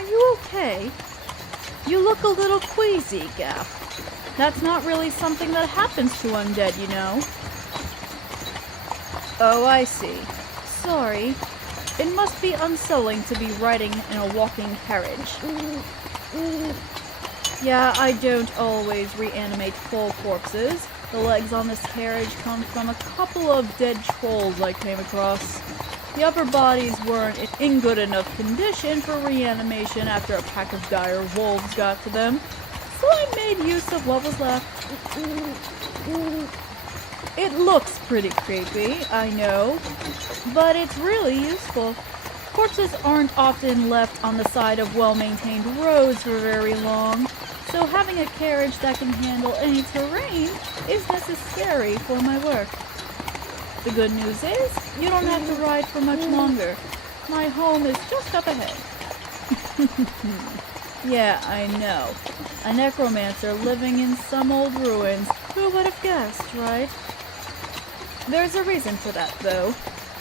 Are you okay? You look a little queasy, Gap. That's not really something that happens to undead, you know. Oh, I see. Sorry. It must be unsettling to be riding in a walking carriage. Yeah, I don't always reanimate full corpses. The legs on this carriage come from a couple of dead trolls I came across. The upper bodies weren't in good enough condition for reanimation after a pack of dire wolves got to them, so I made use of what was left. It looks pretty creepy, I know, but it's really useful. Corpses aren't often left on the side of well-maintained roads for very long, so having a carriage that can handle any terrain is necessary for my work. The good news is, you don't have to ride for much longer. My home is just up ahead. Yeah, I know. A necromancer living in some old ruins. Who would have guessed, right? There's a reason for that, though.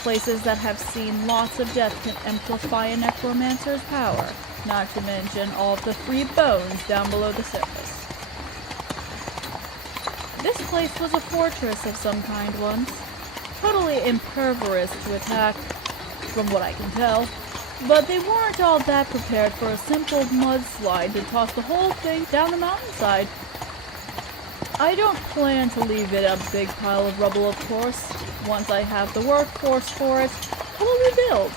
Places that have seen lots of death can amplify a necromancer's power, not to mention all of the free bones down below the surface. This place was a fortress of some kind once. Totally impervious to attack, from what I can tell. But they weren't all that prepared for a simple mudslide to toss the whole thing down the mountainside. I don't plan to leave it a big pile of rubble, of course. Once I have the workforce for it, I will rebuild.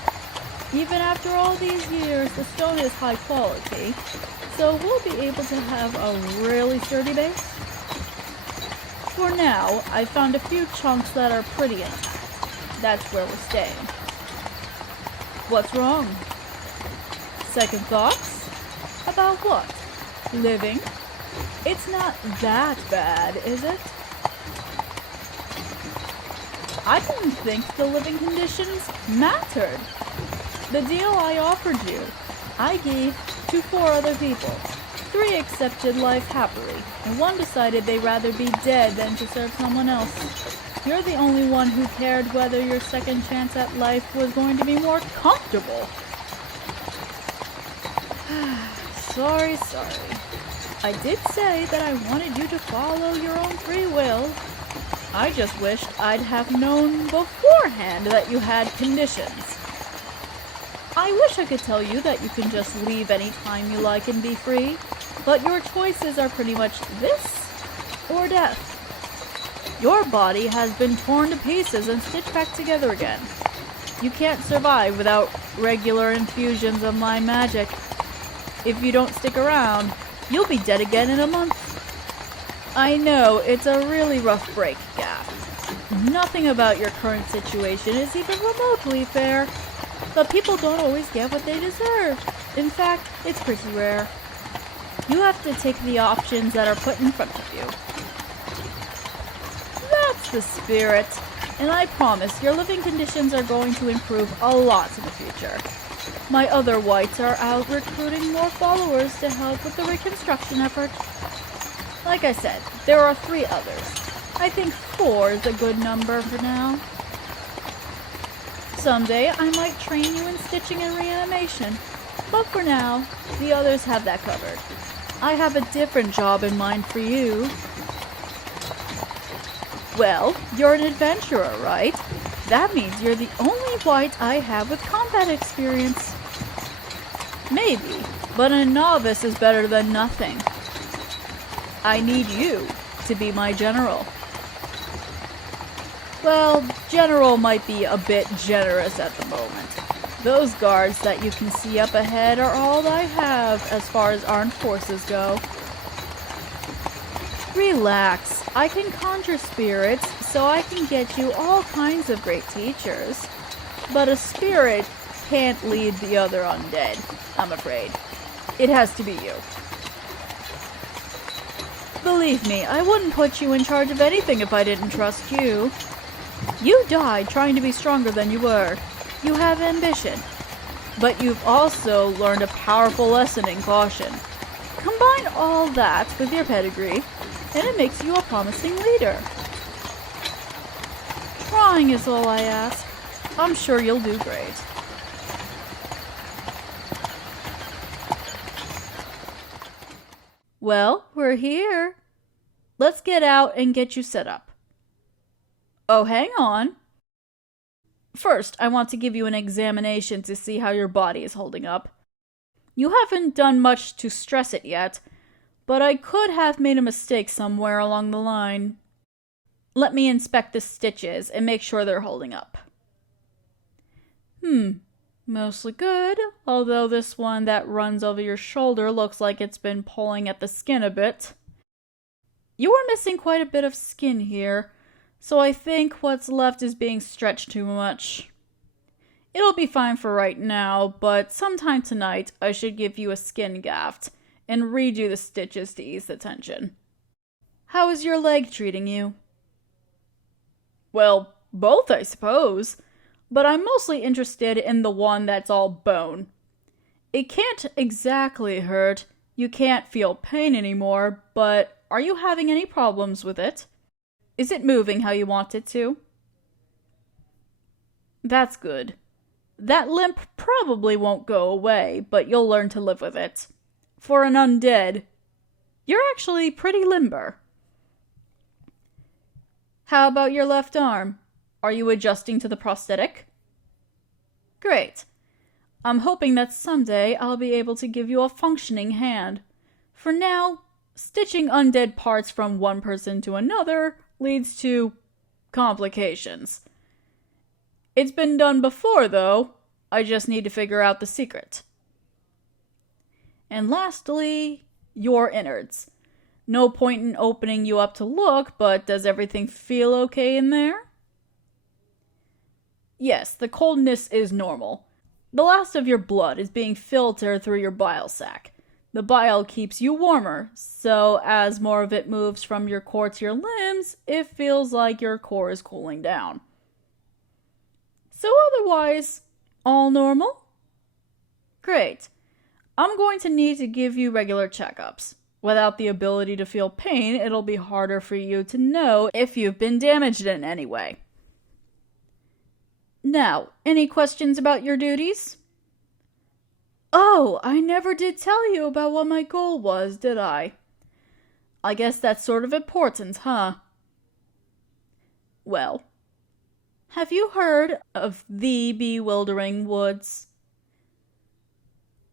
Even after all these years, the stone is high quality, so we'll be able to have a really sturdy base. For now, I found a few chunks that are pretty intact. That's where we're staying. What's wrong? Second thoughts? About what? Living? It's not that bad, is it? I didn't think the living conditions mattered. The deal I offered you, I gave to 4 other people. 3 accepted life happily, and 1 decided they'd rather be dead than to serve someone else. You're the only one who cared whether your second chance at life was going to be more comfortable. Sorry. I did say that I wanted you to follow your own free will. I just wished I'd have known beforehand that you had conditions. I wish I could tell you that you can just leave any time you like and be free, but your choices are pretty much this or death. Your body has been torn to pieces and stitched back together again. You can't survive without regular infusions of my magic. If you don't stick around, you'll be dead again in a month. I know, it's a really rough break, Gap. Nothing about your current situation is even remotely fair. But people don't always get what they deserve. In fact, it's pretty rare. You have to take the options that are put in front of you. That's the spirit. And I promise your living conditions are going to improve a lot in the future. My other whites are out recruiting more followers to help with the reconstruction effort. Like I said, there are 3 others. I think 4 is a good number for now. Someday, I might train you in stitching and reanimation, but for now, the others have that covered. I have a different job in mind for you. Well, you're an adventurer, right? That means you're the only white I have with combat experience. Maybe, but a novice is better than nothing. I need you to be my general. Well, general might be a bit generous at the moment. Those guards that you can see up ahead are all I have as far as armed forces go. Relax. I can conjure spirits, so I can get you all kinds of great teachers. But a spirit can't lead the other undead, I'm afraid. It has to be you. Believe me, I wouldn't put you in charge of anything if I didn't trust you. You died trying to be stronger than you were. You have ambition. But you've also learned a powerful lesson in caution. Combine all that with your pedigree, and it makes you a promising leader. Trying is all I ask. I'm sure you'll do great. Well, we're here. Let's get out and get you set up. Oh, hang on. First, I want to give you an examination to see how your body is holding up. You haven't done much to stress it yet, but I could have made a mistake somewhere along the line. Let me inspect the stitches and make sure they're holding up. Mostly good, although this one that runs over your shoulder looks like it's been pulling at the skin a bit. You are missing quite a bit of skin here, so I think what's left is being stretched too much. It'll be fine for right now, but sometime tonight I should give you a skin graft and redo the stitches to ease the tension. How is your leg treating you? Well, both, I suppose, but I'm mostly interested in the one that's all bone. It can't exactly hurt, you can't feel pain anymore, but are you having any problems with it? Is it moving how you want it to? That's good. That limp probably won't go away, but you'll learn to live with it. For an undead, you're actually pretty limber. How about your left arm? Are you adjusting to the prosthetic? Great. I'm hoping that someday I'll be able to give you a functioning hand. For now, stitching undead parts from one person to another leads to complications. It's been done before, though. I just need to figure out the secret. And lastly, your innards. No point in opening you up to look, but does everything feel okay in there? Yes, the coldness is normal. The last of your blood is being filtered through your bile sac. The bile keeps you warmer, so as more of it moves from your core to your limbs, it feels like your core is cooling down. So otherwise, all normal? Great. I'm going to need to give you regular checkups. Without the ability to feel pain, it'll be harder for you to know if you've been damaged in any way. Now, any questions about your duties? Oh, I never did tell you about what my goal was, did I? I guess that's sort of important, huh? Well, have you heard of the Bewildering Woods?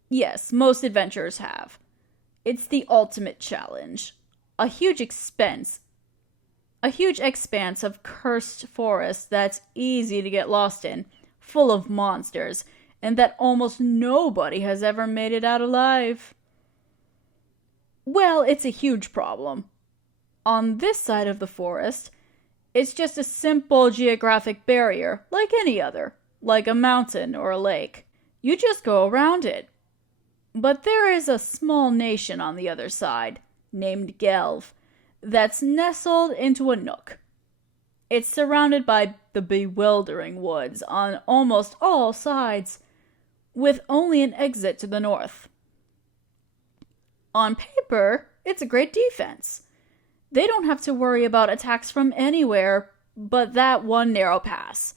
Yes, most adventurers have. It's the ultimate challenge. A huge expanse of cursed forest that's easy to get lost in, full of monsters, and that almost nobody has ever made it out alive. Well, it's a huge problem. On this side of the forest, it's just a simple geographic barrier, like any other, like a mountain or a lake. You just go around it. But there is a small nation on the other side, named Gelv, that's nestled into a nook. It's surrounded by the Bewildering Woods on almost all sides, with only an exit to the north. On paper, it's a great defense. They don't have to worry about attacks from anywhere but that one narrow pass.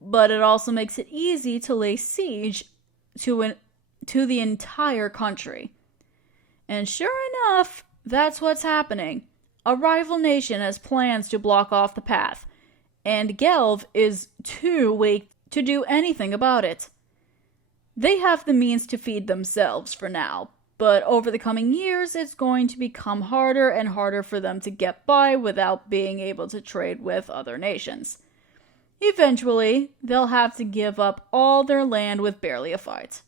But it also makes it easy to lay siege to the entire country. And sure enough, that's what's happening. A rival nation has plans to block off the path, and Gelv is too weak to do anything about it. They have the means to feed themselves for now, but over the coming years, it's going to become harder and harder for them to get by without being able to trade with other nations. Eventually, they'll have to give up all their land with barely a fight.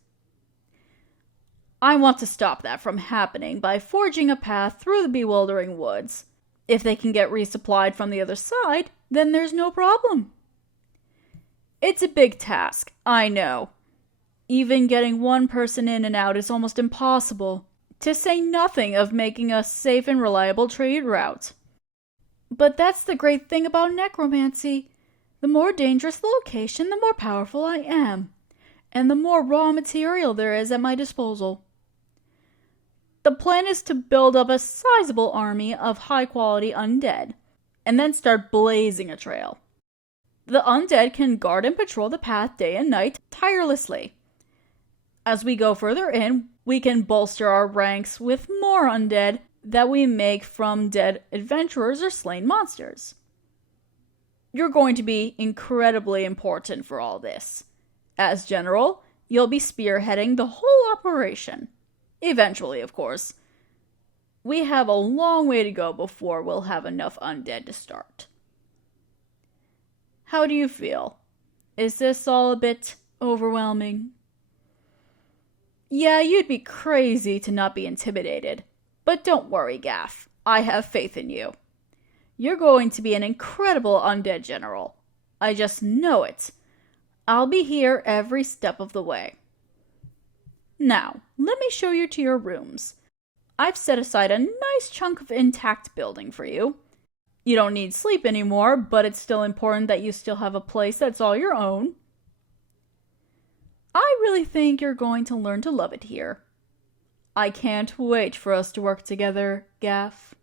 I want to stop that from happening by forging a path through the Bewildering Woods. If they can get resupplied from the other side, then there's no problem. It's a big task, I know. Even getting one person in and out is almost impossible, to say nothing of making a safe and reliable trade route. But that's the great thing about necromancy. The more dangerous the location, the more powerful I am, and the more raw material there is at my disposal. The plan is to build up a sizable army of high-quality undead, and then start blazing a trail. The undead can guard and patrol the path day and night tirelessly. As we go further in, We can bolster our ranks with more undead that we make from dead adventurers or slain monsters. You're going to be incredibly important for all this. As general, you'll be spearheading the whole operation. Eventually, of course. We have a long way to go before we'll have enough undead to start. How do you feel? Is this all a bit overwhelming? Yeah, you'd be crazy to not be intimidated. But don't worry, Gaff. I have faith in you. You're going to be an incredible undead general. I just know it. I'll be here every step of the way. Now, let me show you to your rooms. I've set aside a nice chunk of intact building for you. You don't need sleep anymore, but it's still important that you still have a place that's all your own. I really think you're going to learn to love it here. I can't wait for us to work together, Gaff.